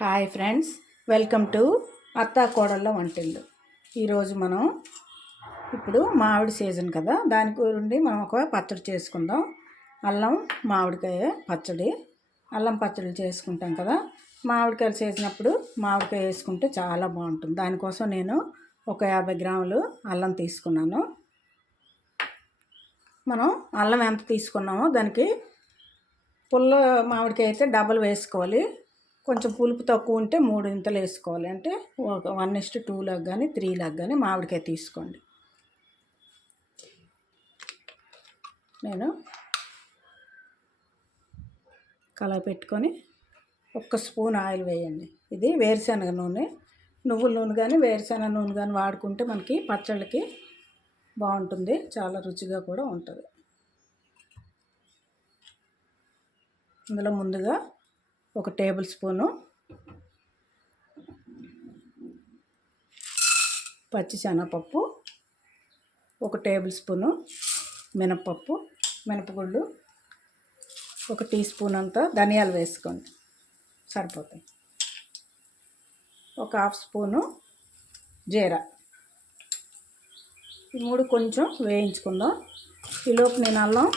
Hi friends welcome to అత్తా కోడళ్ళ వంటిల్లు. ఈరోజు మనం ఇప్పుడు మామిడి సీజన్ కదా దాని గురించి మనం ఒక పచ్చడి చేసుకుందాం. అల్లం మామిడికాయ పచ్చడి. అల్లం పచ్చడి చేసుకుంటాం కదా మామిడికాయలు చేసినప్పుడు మామిడికాయ వేసుకుంటే చాలా బాగుంటుంది. దానికోసం నేను ఒక యాభై గ్రాములు అల్లం తీసుకున్నాను. మనం అల్లం ఎంత తీసుకున్నామో దానికి పుల్ల మామిడికాయ అయితే డబల్ వేసుకోవాలి. కొంచెం పులుపు తక్కువ ఉంటే మూడు ఇంతలు వేసుకోవాలి. అంటే ఒక వన్ ఇస్ట్ టూ లాగా కానీ త్రీ లాగా కానీ మామిడికాయ తీసుకోండి. నేను కలవ పెట్టుకొని ఒక్క స్పూన్ ఆయిల్ వేయండి. ఇది వేరుశనగ నూనె. నువ్వుల నూనె కానీ వేరుశనగ నూనె కానీ వాడుకుంటే మనకి పచ్చళ్ళకి బాగుంటుంది. చాలా రుచిగా కూడా ఉంటుంది. ఇందులో ముందుగా ఒక టేబుల్ స్పూను పచ్చిశనగపప్పు ఒక టేబుల్ స్పూను మినప్పప్పు మినపగుళ్ళు ఒక టీ స్పూన్ అంతా ధనియాలు వేసుకోండి. సరిపోతాయి. ఒక హాఫ్ స్పూను జీరా. ఈ మూడు కొంచెం వేయించుకుందాం. ఈలోపు నేను అల్లం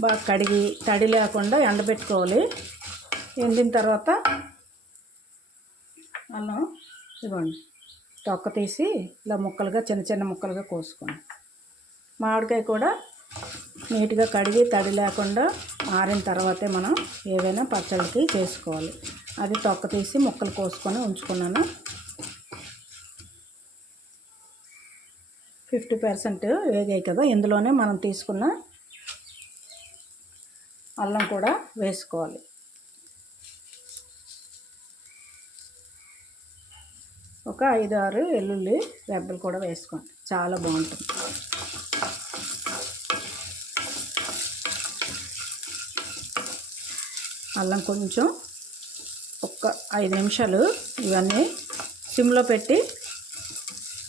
బాగా కడిగి తడి లేకుండా ఎండబెట్టుకోవాలి. ఎండిన తర్వాత అల్లం ఇవ్వండి. తొక్క తీసి ఇలా ముక్కలుగా చిన్న చిన్న ముక్కలుగా కోసుకోండి. మామిడికాయ కూడా నీట్గా కడిగి తడి లేకుండా ఆరిన తర్వాతే మనం ఏదైనా పచ్చడికి చేసుకోవాలి. అది తొక్క తీసి ముక్కలు కోసుకొని ఉంచుకున్నాను. ఫిఫ్టీ పర్సెంట్ వేగాయి కదా. ఇందులోనే మనం తీసుకున్న అల్లం కూడా వేసుకోవాలి. ఒక ఐదు ఆరు వెల్లుల్లి రెబ్బలు కూడా వేసుకోండి. చాలా బాగుంటుంది. అల్లం కొంచెం ఒక్క ఐదు నిమిషాలు ఇవన్నీ సిమ్లో పెట్టి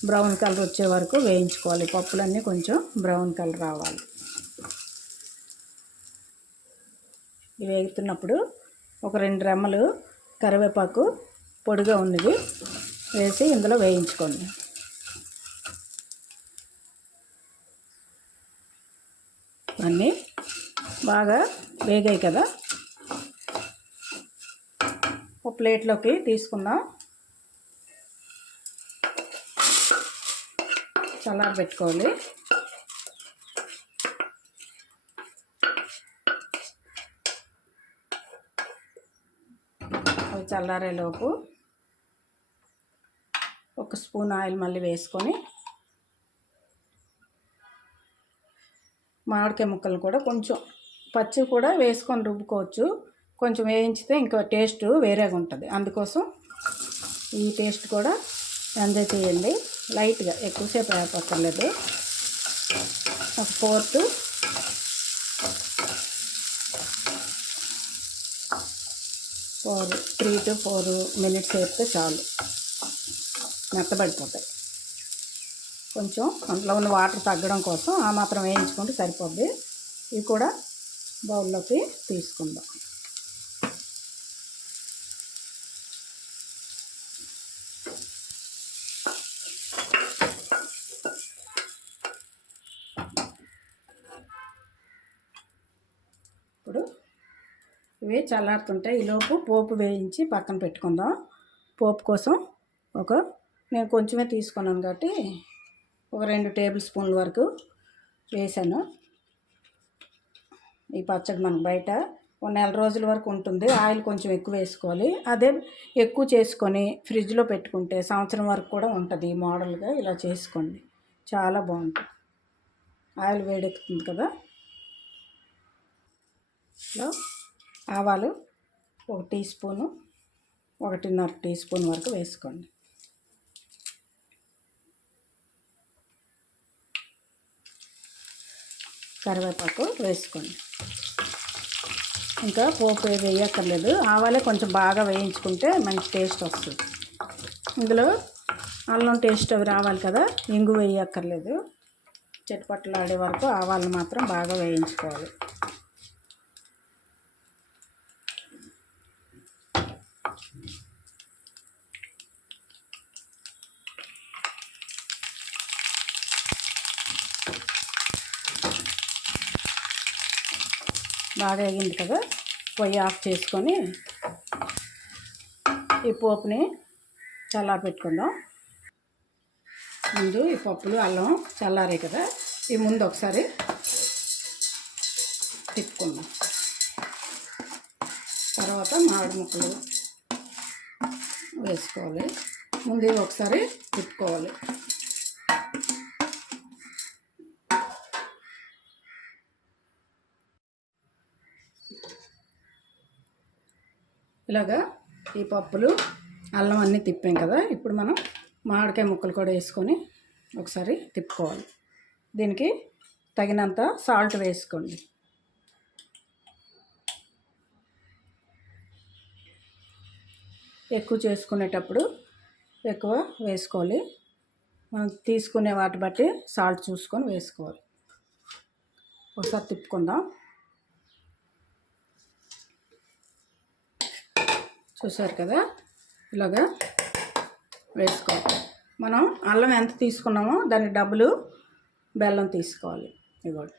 బ్రౌన్ కలర్ వచ్చే వరకు వేయించుకోవాలి. పప్పులన్నీ కొంచెం బ్రౌన్ కలర్ రావాలి. ఇవి వేగుతున్నప్పుడు ఒక రెండు రెమ్మలు కరివేపాకు పొడిగా ఉన్నది వేసి ఇందులో వేయించుకోండి. అన్నీ బాగా వేగాయి కదా. ఒక ప్లేట్లోకి తీసుకుందాం. చల్లారి పెట్టుకోవాలి. అవి చల్లారేలోపు ఒక స్పూన్ ఆయిల్ మళ్ళీ వేసుకొని మామిడికాయ ముక్కలు కూడా కొంచెం పచ్చి కూడా వేసుకొని రుబ్బుకోవచ్చు. కొంచెం వేయించితే ఇంకా టేస్ట్ వేరేగా ఉంటుంది. అందుకోసం ఈ టేస్ట్ కూడా ఎంజాయ్ చేయండి. లైట్గా ఎక్కువసేపు అయిపోక్కర్లేదు ఒక fourth four three to four minutes వేస్తే చాలు. మెత్తబడిపోతాయి. కొంచెం అందులో ఉన్న వాటర్ తగ్గడం కోసం ఆ మాత్రం వేయించుకుంటే సరిపోద్ది. ఇవి కూడా బౌల్లోకి తీసుకుందాం. ఇప్పుడు ఇవి చల్లారుతుంటాయి. ఈలోపు పోపు వేయించి పక్కన పెట్టుకుందాం. పోపు కోసం ఒక నేను కొంచెమే తీసుకున్నాను కాబట్టి ఒక రెండు టేబుల్ స్పూన్ల వరకు వేసాను. ఈ పచ్చడి మనకు బయట ఒక నెల రోజుల వరకు ఉంటుంది. ఆయిల్ కొంచెం ఎక్కువ వేసుకోవాలి. అదే ఎక్కువ చేసుకొని ఫ్రిడ్జ్లో పెట్టుకుంటే సంవత్సరం వరకు కూడా ఉంటుంది ఈ మోడల్గా ఇలా చేసుకోండి. చాలా బాగుంటుంది. ఆయిల్ వేడెక్కుతుంది కదా? ఇలా ఆవాలు ఒక టీ స్పూను ఒకటిన్నర టీ స్పూన్ వరకు వేసుకోండి. కరివేపాకు వేసుకోండి. ఇంకా పోపు వేయక్కర్లేదు. ఆవాలే కొంచెం బాగా వేయించుకుంటే మంచి టేస్ట్ వస్తుంది. ఇందులో అల్లం టేస్ట్ అవి రావాలి కదా ఇంగు వేయక్కర్లేదు. చెట్టుపట్టలు ఆడే వరకు ఆవాలను మాత్రం బాగా వేయించుకోవాలి. బాగా అయింది కదా? పొయ్యి ఆఫ్ చేసుకొని ఈ పోపుని చల్లారి పెట్టుకుందాం. ముందు ఈ పప్పులు అల్లం చల్లారే కదా? ఈ ముందు ఒకసారి తిప్పుకుందాం. తర్వాత మామిడి ముక్కలు వేసుకోవాలి. ముందు ఒకసారి తిప్పుకోవాలి. ఇలాగా ఈ పప్పులు అల్లం అన్నీ తిప్పాం కదా. ఇప్పుడు మనం మామిడికాయ ముక్కలు కూడా వేసుకొని ఒకసారి తిప్పుకోవాలి. దీనికి తగినంత సాల్ట్ వేసుకోండి. ఎక్కువ చేసుకునేటప్పుడు ఎక్కువ వేసుకోవాలి. మనం తీసుకునే వాటి బట్టి సాల్ట్ చూసుకొని వేసుకోవాలి. ఒకసారి తిప్పుకుందాం. చూసారు కదా? ఇలాగా వేసుకోవాలి. మనం అల్లం ఎంత తీసుకున్నామో దాన్ని డబ్బులు బెల్లం తీసుకోవాలి. ఇవ్వండి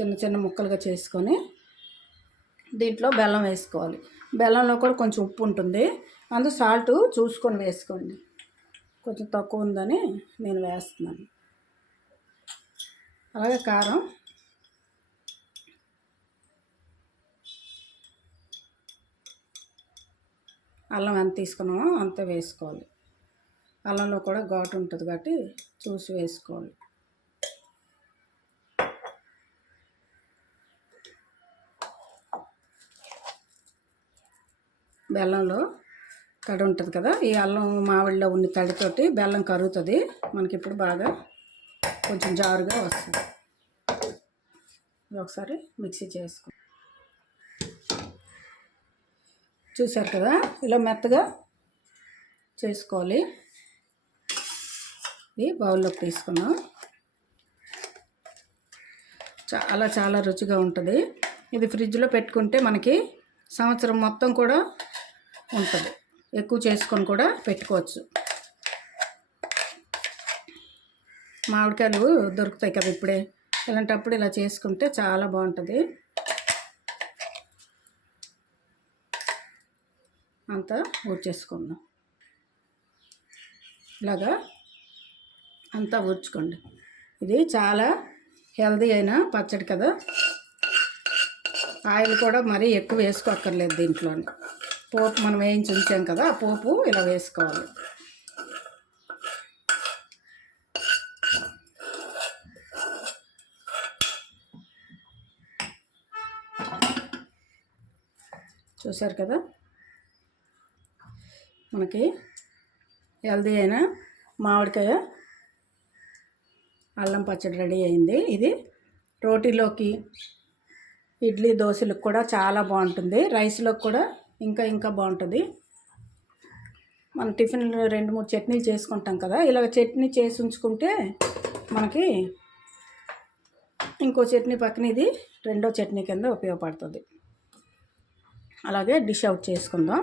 చిన్న చిన్న ముక్కలుగా చేసుకొని దీంట్లో బెల్లం వేసుకోవాలి. బెల్లంలో కూడా కొంచెం ఉప్పు ఉంటుంది. అందు సాల్ట్ చూసుకొని వేసుకోండి. కొంచెం తక్కువ ఉందని నేను వేస్తున్నాను. అలాగే కారం అల్లం ఎంత తీసుకున్నామో అంత వేసుకోవాలి. అల్లంలో కూడా ఘాటు ఉంటుంది కాబట్టి చూసి వేసుకోవాలి. బెల్లంలో తడి ఉంటుంది కదా ఈ అల్లం మామిడిలో ఉన్న తడితోటి బెల్లం కరుగుతుంది. మనకి ఇప్పుడు బాగా కొంచెం జారుగా వస్తుంది. ఒకసారి మిక్సీ చేసుకో చూసారు కదా? ఇలా మెత్తగా చేసుకోవాలి. ఇది బౌల్లోకి తీసుకున్నాం. చాలా చాలా రుచిగా ఉంటుంది. ఇది ఫ్రిడ్జ్లో పెట్టుకుంటే మనకి సంవత్సరం మొత్తం కూడా ఉంటుంది. ఎక్కువ చేసుకొని కూడా పెట్టుకోవచ్చు. మామిడికాయలు దొరుకుతాయి కదా ఇప్పుడే. ఇలాంటప్పుడు ఇలా చేసుకుంటే చాలా బాగుంటుంది. అంతా ఊడ్చేసుకుందాం. ఇలాగా అంతా ఊడ్చుకోండి. ఇది చాలా హెల్దీ అయిన పచ్చడి కదా. ఆయిల్ కూడా మరీ ఎక్కువ వేసుకోక్కర్లేదు దీంట్లోని. పోపు మనం వేయించి ఉంచాం కదా ఆ పోపు ఇలా వేసుకోవాలి. చూసారు కదా? మనకి హెల్దీ అయిన మామిడికాయ అల్లం పచ్చడి రెడీ అయింది. ఇది రోటీలోకి ఇడ్లీ దోశలకు కూడా చాలా బాగుంటుంది. రైస్లోకి కూడా ఇంకా ఇంకా బాగుంటుంది. మనం టిఫిన్లో రెండు మూడు చట్నీలు చేసుకుంటాం కదా ఇలాగ చట్నీ చేసి ఉంచుకుంటే మనకి ఇంకో చట్నీ పక్కన ఇది రెండో చట్నీ కింద ఉపయోగపడుతుంది. అలాగే డిష్ అవుట్ చేసుకుందాం.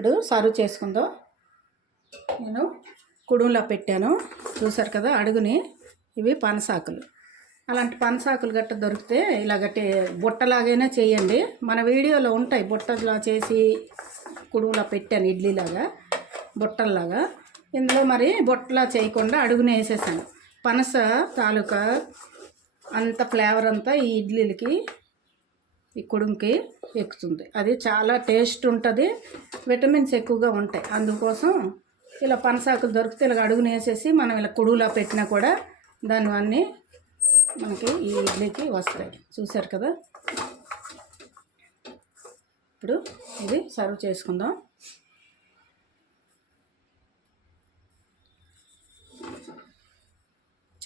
ఇప్పుడు సర్వ్ చేసుకుందాం? నేను కుడుంలో పెట్టాను. చూసారు కదా అడుగుని? ఇవి పనసాకులు. అలాంటి పనసాకులు గట్ట దొరికితే ఇలా గట్టి బుట్టలాగైనా చేయండి. మన వీడియోలో ఉంటాయి బుట్టలా చేసి కుడువులా పెట్టాను ఇడ్లీలాగా బుట్టల్లాగా. ఇందులో మరి బుట్టలా చేయకుండా అడుగునే వేసేసాను. పనస తాలూకా అంత ఫ్లేవర్ అంతా ఈ ఇడ్లీలకి ఈ కుడుంకి ఎక్కుతుంది. అది చాలా టేస్ట్ ఉంటుంది. విటమిన్స్ ఎక్కువగా ఉంటాయి. అందుకోసం ఇలా పనసాకులు దొరికితే ఇలా అడుగున వేసేసి మనం ఇలా కుడులా పెట్టినా కూడా దానివన్నీ మనకి ఈ ఇడ్లీకి వస్తాయి. చూశారు కదా? ఇప్పుడు ఇది సర్వ్ చేసుకుందాం.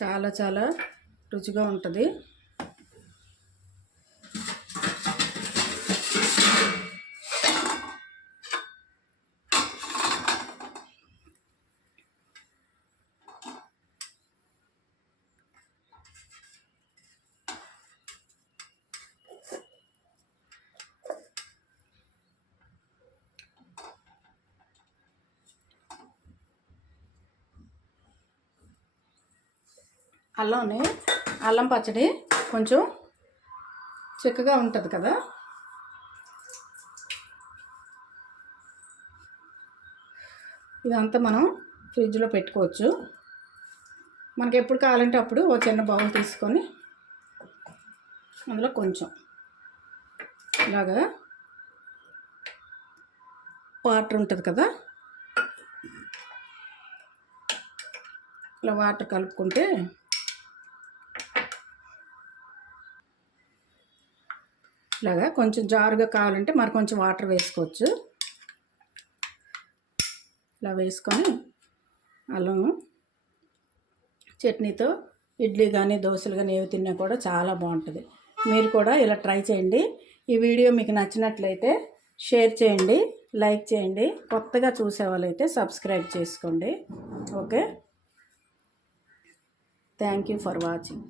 చాలా చాలా రుచిగా ఉంటుంది. అల్లంని అల్లం పచ్చడి కొంచెం చిక్కగా ఉంటుంది కదా. ఇదంతా మనం ఫ్రిడ్జ్లో పెట్టుకోవచ్చు. మనకి ఎప్పుడు కావాలంటే అప్పుడు ఓ చిన్న బౌల్ తీసుకొని అందులో కొంచెం ఇలాగా వాటర్ ఉంటుంది కదా. ఇలా వాటర్ కలుపుకుంటే లాగా కొంచెం జారుగా కావాలంటే మరి కొంచెం వాటర్ వేసుకోవచ్చు. ఇలా వేసుకొని అల్లం చట్నీతో ఇడ్లీ కానీ దోశలు కానీ ఏవి తిన్నా కూడా చాలా బాగుంటుంది. మీరు కూడా ఇలా ట్రై చేయండి. ఈ వీడియో మీకు నచ్చినట్లయితే షేర్ చేయండి లైక్ చేయండి కొత్తగా చూసే వాళ్ళైతే సబ్స్క్రైబ్ చేసుకోండి. Okay? Thank you for watching.